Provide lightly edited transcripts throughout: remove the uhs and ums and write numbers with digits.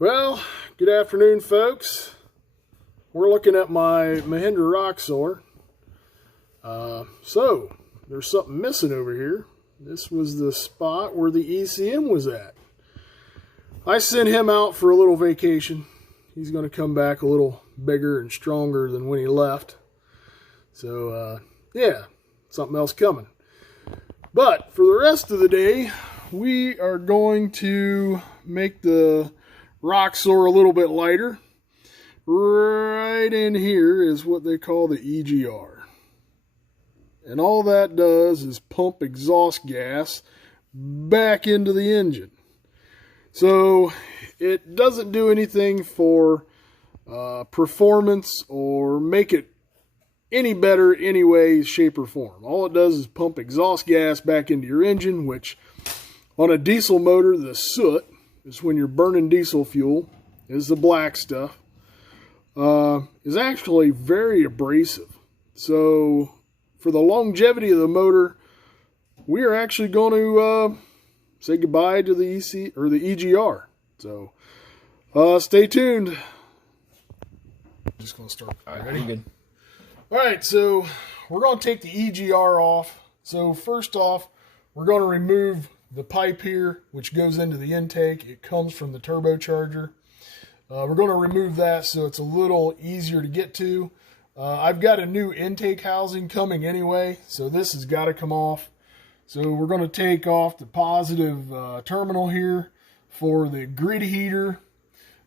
Well, good afternoon, folks. We're looking at my Mahindra Roxor. So, there's something missing over here. This was the spot where the ECM was at. I sent him out for a little vacation. He's going to come back a little bigger and stronger than when he left. So, yeah, something else coming. But for the rest of the day, we are going to make the Roxor a little bit lighter. Right in here is what they call the EGR. And all that does is pump exhaust gas back into the engine. So it doesn't do anything for performance or make it any better any way, shape, or form. All it does is pump exhaust gas back into your engine, which on a diesel motor, the soot is when you're burning diesel fuel, is the black stuff, is actually very abrasive. So for the longevity of the motor, we are actually going to say goodbye to the EGR. So stay tuned. Just going to start. Ready? Good. All right, so we're going to take the EGR off. So first off, we're going to remove the pipe here, which goes into the intake. It comes from the turbocharger. We're going to remove that so it's a little easier to get to. I've got a new intake housing coming anyway, so this has got to come off. So we're going to take off the positive terminal here for the grid heater.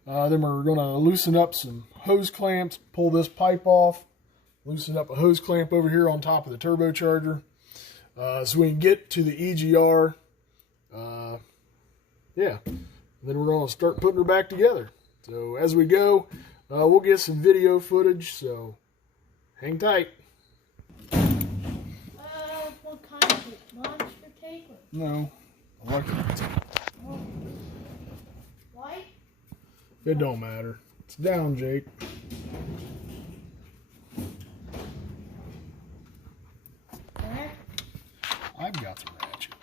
Then we're going to loosen up some hose clamps, pull this pipe off, loosen up a hose clamp over here on top of the turbocharger, so we can get to the EGR. Yeah, and then we're going to start putting her back together. So as we go, we'll get some video footage, so hang tight. What kind of it? Monster tape? No, I like it. White? It don't matter. It's down, Jake. There? I've got the ratchet.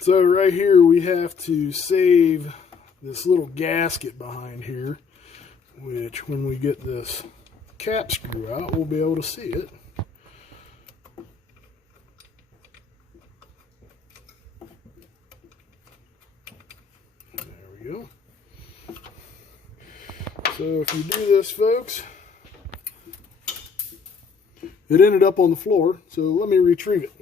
So right here we have to save this little gasket behind here, which when we get this cap screw out, we'll be able to see it. There we go. So if you do this, folks, it ended up on the floor, so let me retrieve it.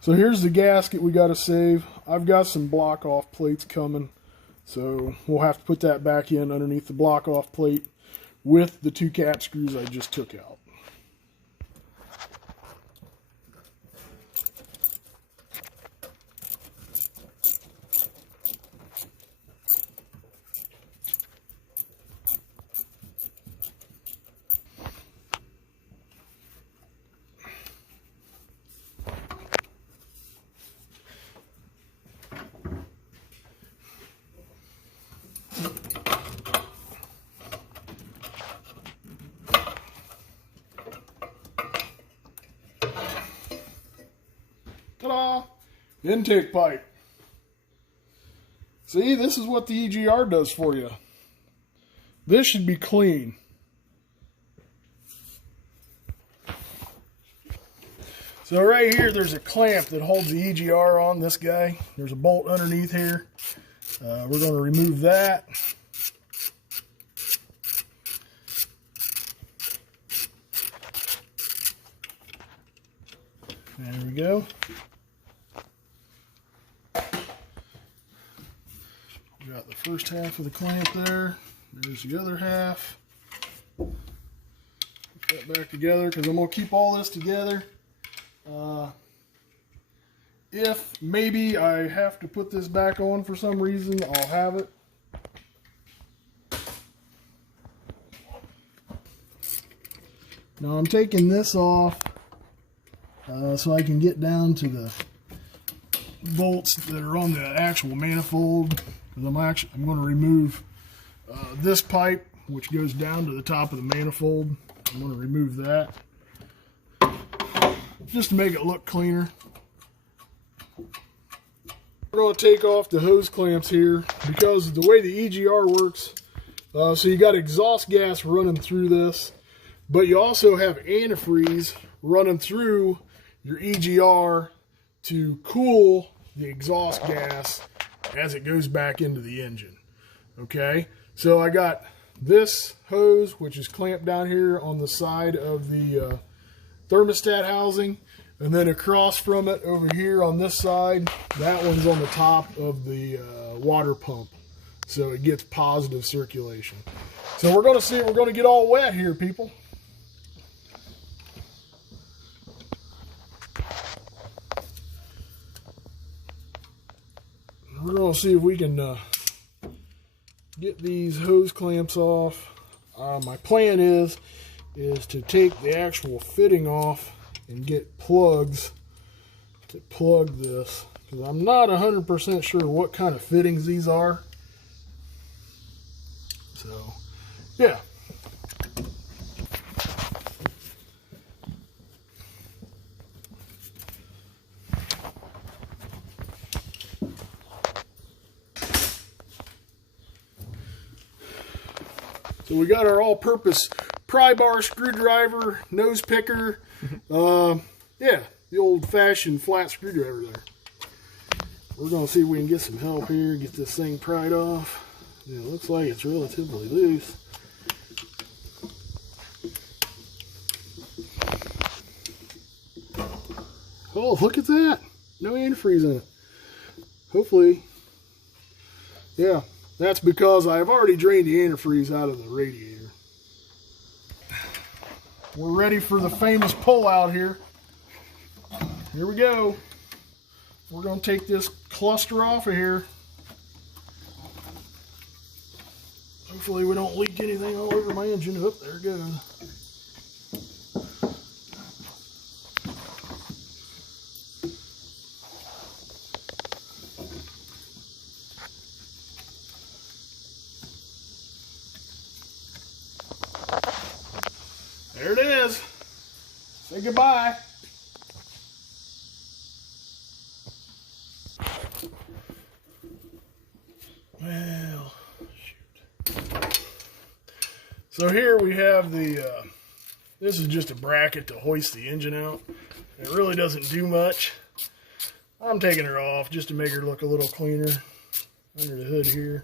So here's the gasket we got to save. I've got some block off plates coming, so we'll have to put that back in underneath the block off plate with the two cap screws I just took out. Intake pipe. See, this is what the EGR does for you. This should be clean. So right here, there's a clamp that holds the EGR on this guy. There's a bolt underneath here. We're going to remove that. There we go. We got the first half of the clamp there. There's the other half. Put that back together because I'm going to keep all this together. If maybe I have to put this back on for some reason, I'll have it. Now I'm taking this off so I can get down to the bolts that are on the actual manifold. I'm going to remove this pipe, which goes down to the top of the manifold. I'm going to remove that just to make it look cleaner. We're going to take off the hose clamps here because the way the EGR works, so you got exhaust gas running through this, but you also have antifreeze running through your EGR to cool the exhaust gas as it goes back into the engine. Okay, so I got this hose, which is clamped down here on the side of the thermostat housing, and then across from it over here on this side, that one's on the top of the water pump, so it gets positive circulation. So we're going to see if we're going to get all wet here, people. We're going to see if we can get these hose clamps off. My plan is to take the actual fitting off and get plugs to plug this, because I'm not 100% sure what kind of fittings these are. So, yeah. So we got our all-purpose pry bar screwdriver, nose picker, yeah, the old-fashioned flat screwdriver there. We're going to see if we can get some help here, get this thing pried off. Yeah, it looks like it's relatively loose. Oh, look at that. No antifreeze in it. Hopefully, yeah, that's because I've already drained the antifreeze out of the radiator. We're ready for the famous pull out here. Here we go. We're going to take this cluster off of here. Hopefully we don't leak anything all over my engine. Oh, there it goes. There it is. Say goodbye. Well, shoot. So here we have the, this is just a bracket to hoist the engine out. It really doesn't do much. I'm taking her off just to make her look a little cleaner under the hood here.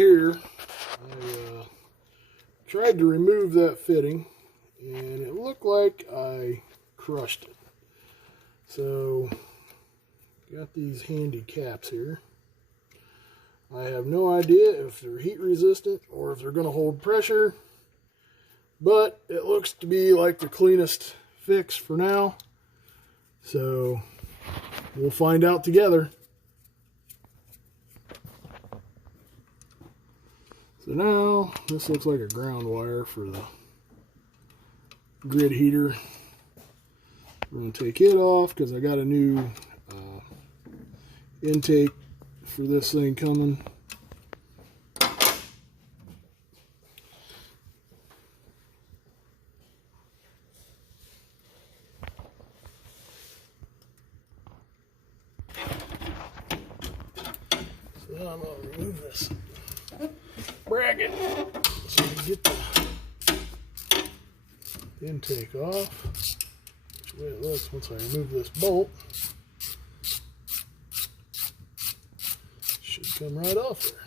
Here, I tried to remove that fitting, and it looked like I crushed it. So, got these handy caps here. I have no idea if they're heat resistant or if they're going to hold pressure, but it looks to be like the cleanest fix for now. So, we'll find out together. So now, this looks like a ground wire for the grid heater. I'm going to take it off because I got a new intake for this thing coming. So now I'm going to remove this bracket so we get the intake off. Which way it looks once I remove this bolt. Should come right off there.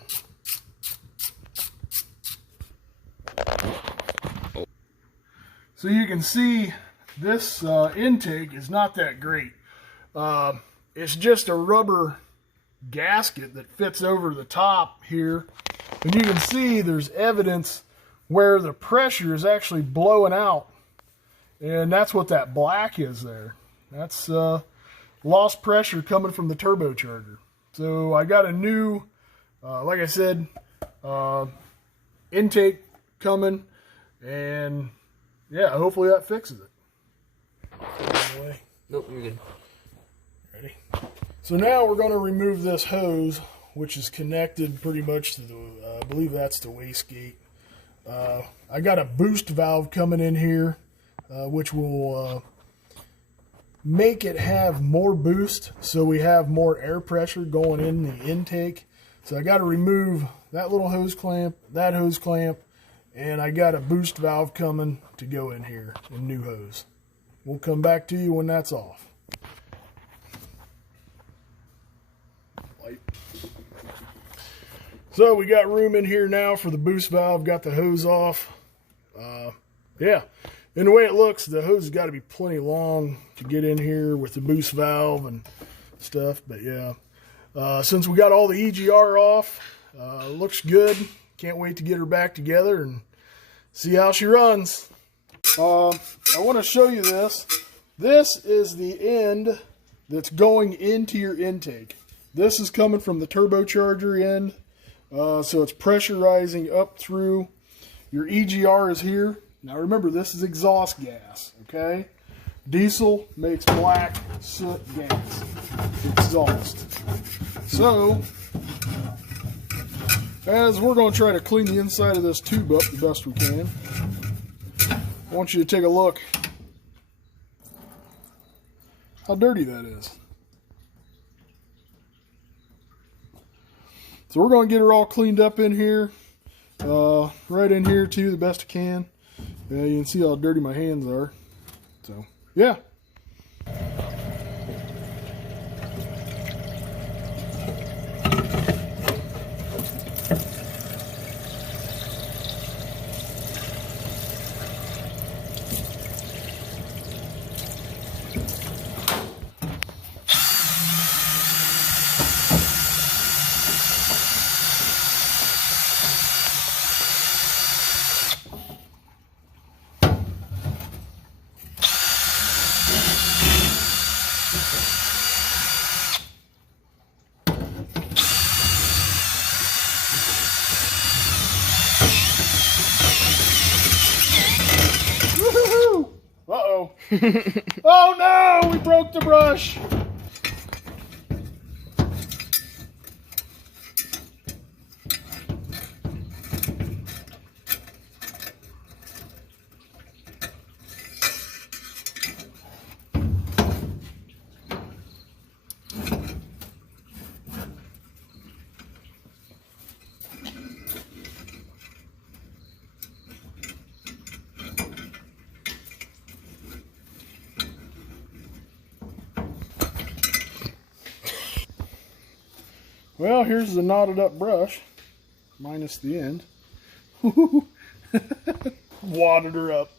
So you can see this intake is not that great. It's just a rubber gasket that fits over the top here. And you can see there's evidence where the pressure is actually blowing out. And that's what that black is there. That's lost pressure coming from the turbocharger. So I got a new, like I said, intake coming. And yeah, hopefully that fixes it. Anyway. Nope, you're good. Ready? So now we're going to remove this hose, which is connected pretty much to the, I believe that's the wastegate. I got a boost valve coming in here, which will make it have more boost, so we have more air pressure going in the intake. So I got to remove that little hose clamp, that hose clamp, and I got a boost valve coming to go in here, a new hose. We'll come back to you when that's off. Light. So we got room in here now for the boost valve, got the hose off. Yeah, and the way it looks, the hose has got to be plenty long to get in here with the boost valve and stuff. But yeah, since we got all the EGR off, looks good. Can't wait to get her back together and see how she runs. I want to show you this. This is the end that's going into your intake. This is coming from the turbocharger end. So it's pressurizing up through. Your EGR is here. Now remember, this is exhaust gas, okay? Diesel makes black soot gas, exhaust. So, as we're going to try to clean the inside of this tube up the best we can, I want you to take a look how dirty that is. So we're going to get her all cleaned up in here, right in here too, the best I can. You can see how dirty my hands are. So, yeah. Uh-oh. Oh no, we broke the brush. Well, here's the knotted up brush. minus the end. Wadded her up.